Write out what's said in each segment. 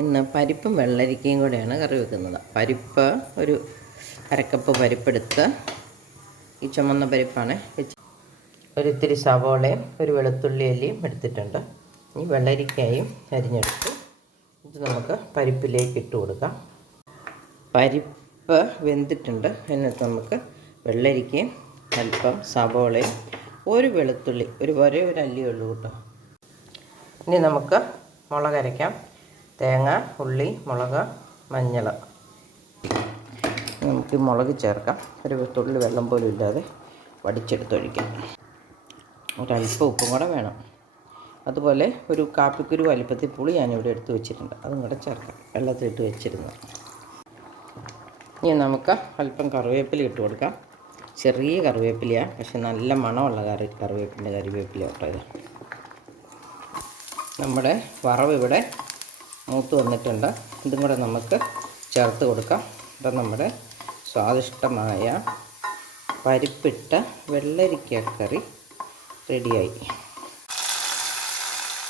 ഇന്ന് പരിപ്പും വെള്ളരിക്കയും കൂടെയാണ് കറി വെക്കുന്നത്. പരിപ്പ് ഒരു അരക്കപ്പ് പരിപ്പെടുത്ത്. ഈ ചുമന്ന പരിപ്പാണ്. ഒരിത്തിരി സവോളയും ഒരു വെളുത്തുള്ളി അല്ലിയും എടുത്തിട്ടുണ്ട്. ഇനി വെള്ളരിക്കയും അരിഞ്ഞെടുത്ത് ഇത് നമുക്ക് പരിപ്പിലേക്ക് ഇട്ട് കൊടുക്കാം. പരിപ്പ് വെന്തിട്ടുണ്ട്. എന്നിട്ട് നമുക്ക് വെള്ളരിക്കയും അല്പം സവോളയും ഒരു വെളുത്തുള്ളി ഒരു ഒരേ ഒരു അല്ലിയേ ഉള്ളൂ കേട്ടോ. ഇനി നമുക്ക് മുളക് അരയ്ക്കാം. തേങ്ങ ഉള്ളി മുളക് മഞ്ഞൾ. നമുക്ക് മുളക് ചേർക്കാം. ഒരു തുള്ളി വെള്ളം പോലും ഇല്ലാതെ വടിച്ചെടുത്തൊഴിക്കാം. ഒരല്പം ഉപ്പും കൂടെ വേണം. അതുപോലെ ഒരു കാപ്പിക്കുരു വലിപ്പത്തിൽ പുളി ഞാനിവിടെ എടുത്ത് വെച്ചിട്ടുണ്ട്. അതും കൂടെ ചേർക്കാം. വെള്ളത്തിലിട്ട് വെച്ചിരുന്നു. ഇനി നമുക്ക് അല്പം കറിവേപ്പില ഇട്ട് കൊടുക്കാം. ചെറിയ കറിവേപ്പിലയാണ് പക്ഷെ നല്ല മണമുള്ള കറി കറിവേപ്പിന്റെ കറിവേപ്പില കേട്ടോ ഇത്. നമ്മുടെ വറവ് ഇവിടെ മൂത്ത് വന്നിട്ടുണ്ട്. ഇതും കൂടെ നമുക്ക് ചേർത്ത് കൊടുക്കാം. ഇപ്പം നമ്മുടെ സ്വാദിഷ്ടമായ പരിപ്പിട്ട വെള്ളരിക്ക കറി റെഡിയായി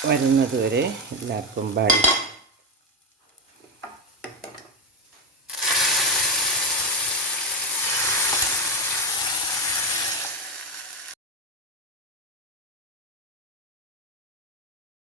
വരുന്നതുവരെ എല്ലാവർക്കും ബൈ